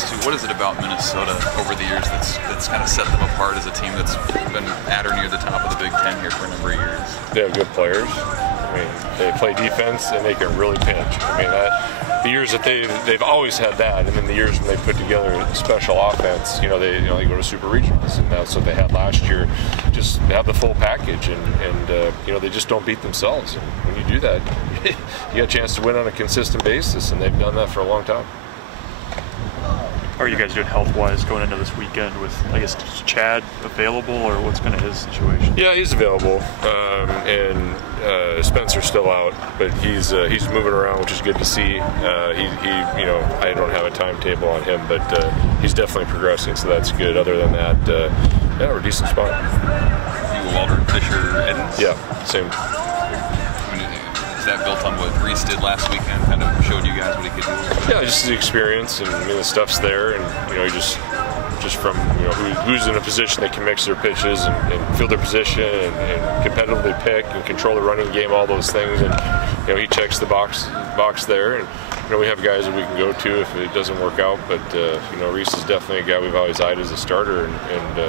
guys too. What is it about Minnesota over the years that's kind of set them apart as a team that's been at or near the top of the Big Ten here for a number of years? They have good players. I mean, they play defense and they can really pitch. I mean, the years that they've always had that, and then the years when they put together a special offense, they go to super regionals, and that's what they had last year. Just have the full package, and they just don't beat themselves. And when you do that, you got a chance to win on a consistent basis, and they've done that for a long time. How are you guys doing health-wise going into this weekend with, I guess, is Chad available, or what's kind of his situation? Yeah, he's available, and Spencer's still out, but he's moving around, which is good to see. I don't have a timetable on him, but he's definitely progressing, so that's good. Other than that, yeah, we're a decent spot. You, Waldron, Fisher, Edens? Yeah, same. Is that built on what Reese did last weekend? Kind of showed you guys what he could do? Yeah, just the experience, and the stuff's there, and just from who's in a position that can mix their pitches and field their position and competitively pick and control the running game, all those things, and he checks the box there, and we have guys that we can go to if it doesn't work out, but Reese is definitely a guy we've always eyed as a starter, and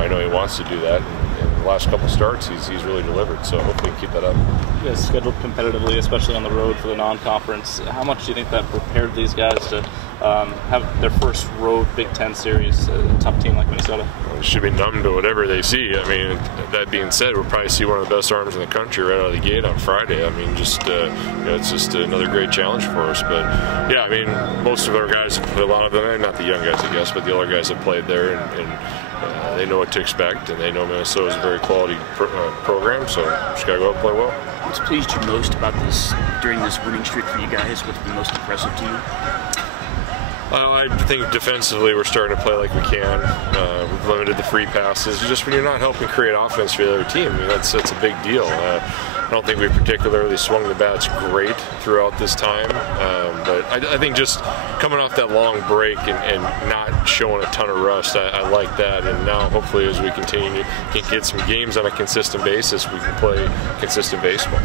I know he wants to do that. And the last couple starts, he's really delivered, so hopefully we can keep that up. You guys scheduled competitively, especially on the road for the non-conference. How much do you think that prepared these guys to have their first road Big Ten series, a tough team like Minnesota? Well, they should be numb to whatever they see. I mean, that being said, we'll probably see one of the best arms in the country right out of the gate on Friday. I mean, it's just another great challenge for us. But yeah, I mean, most of our guys, a lot of them, not the young guys, I guess, but the older guys have played there, and they know what to expect, and they know Minnesota is a very quality program, so just got to go out and play well. What's pleased you most about this during this winning streak for you guys? What's been most impressive to you? I think defensively we're starting to play like we can. We've limited the free passes. Just when you're not helping create offense for the other team, I mean, that's a big deal. I don't think we particularly swung the bats great throughout this time, but I think just coming off that long break and not showing a ton of rust, I like that. And now hopefully as we continue can get some games on a consistent basis, we can play consistent baseball.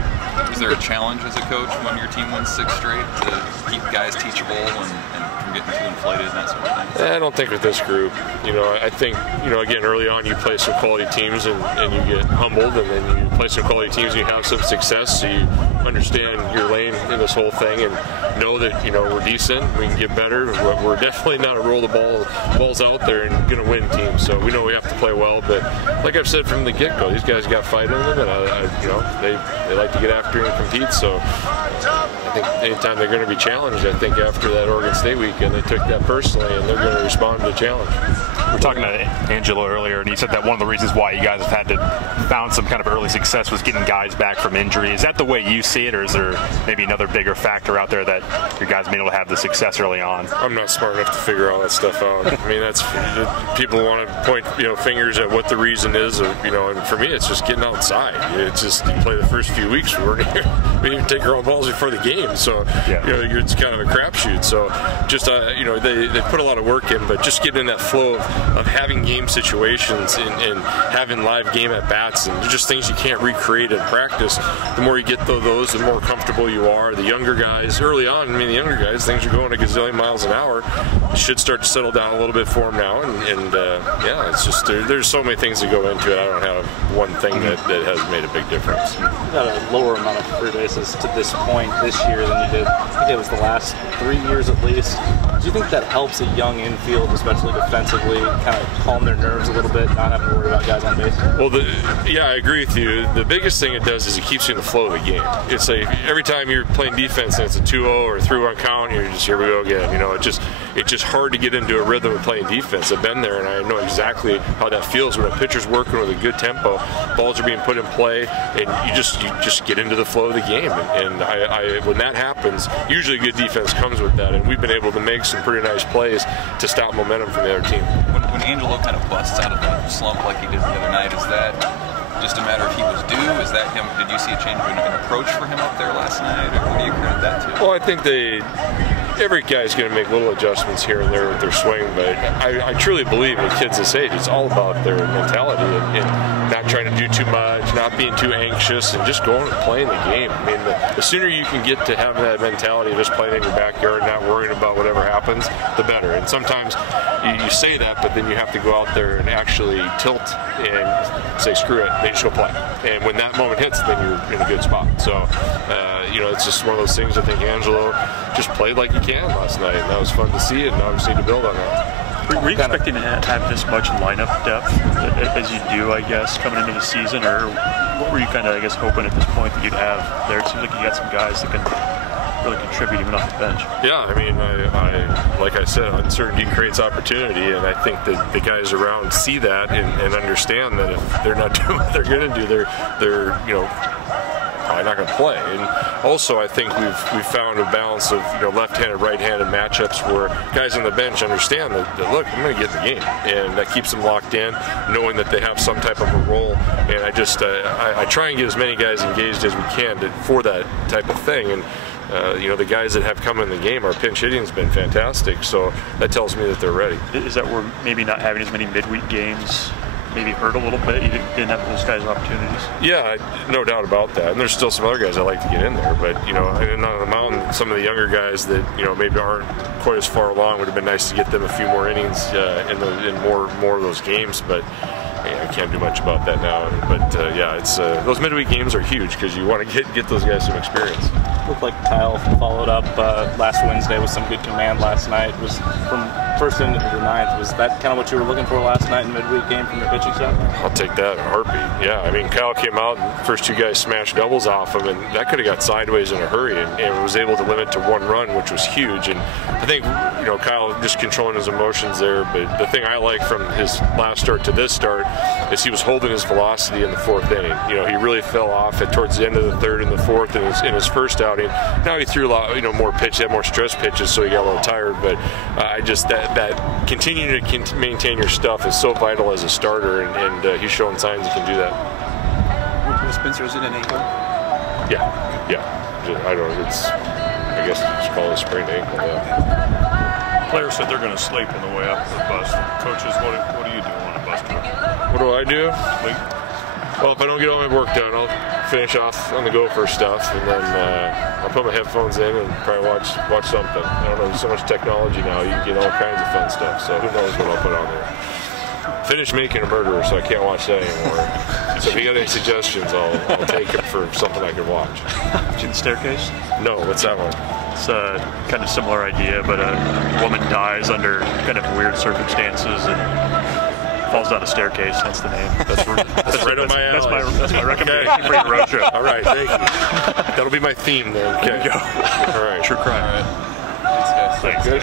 Is there a challenge as a coach when your team wins 6 straight to keep guys teachable and from getting too inflated and that sort of thing? I don't think with this group. I think, again, early on you play some quality teams and you get humbled, and then you play some quality teams and you have some success, so you understand your lane in this whole thing and know that, we're decent, we can get better. We're definitely not a roll the balls out there and going to win team, so we know we have to play well, but like I've said from the get-go, these guys got fight in them, and they like to get after and compete, so I think anytime they're going to be challenged, I think after that Oregon State weekend, they took that personally, and they're going to respond to the challenge. We were talking to Angelo earlier, and he said that one of the reasons why you guys have had to found some kind of early success was getting guys back from injury. Is that the way you see it, or is there maybe another bigger factor out there that your guys been able to have the success early on? I'm not smart enough to figure all that stuff out. I mean, that's people want to point fingers at what the reason is, and for me, it's just getting outside. It's just you play the first few weeks, we didn't even take our own balls before the game, so it's kind of a crapshoot. So just they put a lot of work in, but just getting in that flow of having game situations and having live game at bats, and just things you can't recreate in practice. The more you get those, the more comfortable you are. The younger guys, early on, things are going a gazillion miles an hour. It should start to settle down a little bit for them now, and it's just there's so many things that go into it. I don't have one thing that has made a big difference. You got a lower amount of free bases to this point this year than you did, I think it was the last 3 years at least. Do you think that helps a young infield, especially defensively, kind of calm their nerves a little bit, not having to worry about guys on base? Well, I agree with you. The biggest thing it does is it keeps you in the flow of the game. It's like every time you're playing defense and it's a 2-0 or 3-1 count, you're just, here we go again. It's just hard to get into a rhythm of playing defense. I've been there, and I know exactly how that feels when a pitcher's working with a good tempo, balls are being put in play, and you just get into the flow of the game. And when that happens, usually good defense comes with that, and we've been able to make some pretty nice plays to stop momentum from the other team. When Angelo kind of busts out of the slump like he did the other night, is that just a matter of he was due? Is that him? Did you see a change in approach for him up there last night, or what do you credit that to? Well, I think every guy's going to make little adjustments here and there with their swing, but I truly believe with kids this age, it's all about their mentality and not trying to do too much edge, not being too anxious, and just going and playing the game. I mean, the sooner you can get to have that mentality of just playing in your backyard, not worrying about whatever happens, the better. And sometimes you say that, but then you have to go out there and actually tilt and say, screw it, they just go play. And when that moment hits, then you're in a good spot. So, it's just one of those things. I think Angelo just played like he can last night, and that was fun to see, and obviously to build on that. Were you expecting to have this much lineup depth as you do, I guess, coming into the season, or what were you kind of, I guess, hoping at this point that you'd have there? It seems like you got some guys that can really contribute even off the bench. Yeah, I mean, like I said, uncertainty creates opportunity, and I think that the guys around see that and understand that if they're not doing what they're going to do, they're probably not going to play. And also, I think we've found a balance of left-handed, right-handed matchups where guys on the bench understand that look, I'm going to get in the game, and that keeps them locked in, knowing that they have some type of a role. And I just I try and get as many guys engaged as we can for that type of thing. And the guys that have come in the game, our pinch hitting has been fantastic, so that tells me that they're ready. Is that where maybe not having as many midweek games maybe hurt a little bit? You didn't have those guys' opportunities? Yeah, no doubt about that. And there's still some other guys I like to get in there, but and on the mountain, some of the younger guys that maybe aren't quite as far along, would have been nice to get them a few more innings in more of those games, but I can't do much about that now. But it's those midweek games are huge because you want to get those guys some experience. Looked like Kyle followed up last Wednesday with some good command last night. Was from first inning to the ninth. Was that kind of what you were looking for last night in midweek game from your pitching staff? I'll take that in a heartbeat. Yeah, I mean, Kyle came out and first two guys smashed doubles off him, and that could have got sideways in a hurry, and was able to limit to one run, which was huge. And I think Kyle just controlling his emotions there. But the thing I like from his last start to this start is he was holding his velocity in the fourth inning. He really fell off towards the end of the third and the fourth in his first outing. Now he threw a lot, more pitch, had more stress pitches, so he got a little tired. But I just that continuing to maintain your stuff is so vital as a starter, and he's showing signs he can do that. With Spencer, is it an ankle? Yeah. I don't know. I guess you just call it a sprained ankle. Yeah. Players said they're going to sleep on the way up to the bus. Coaches, what do you do on a bus trip? What do I do? Well, if I don't get all my work done, I'll finish off on the Gopher stuff, and then I'll put my headphones in and probably watch something. I don't know, there's so much technology now, you can get all kinds of fun stuff, so who knows what I'll put on there. Finished Making a Murderer, so I can't watch that anymore. So if you got any suggestions, I'll take them for something I can watch. Did you the Staircase? No, what's that one? It's a kind of similar idea, but a woman dies under kind of weird circumstances and falls down a staircase. That's the name. That's right on my alley. That's my recommendation for your road trip. All right, thank you. That'll be my theme then. Okay. There you go. All right. True crime. All right. Thanks, guys. Thanks.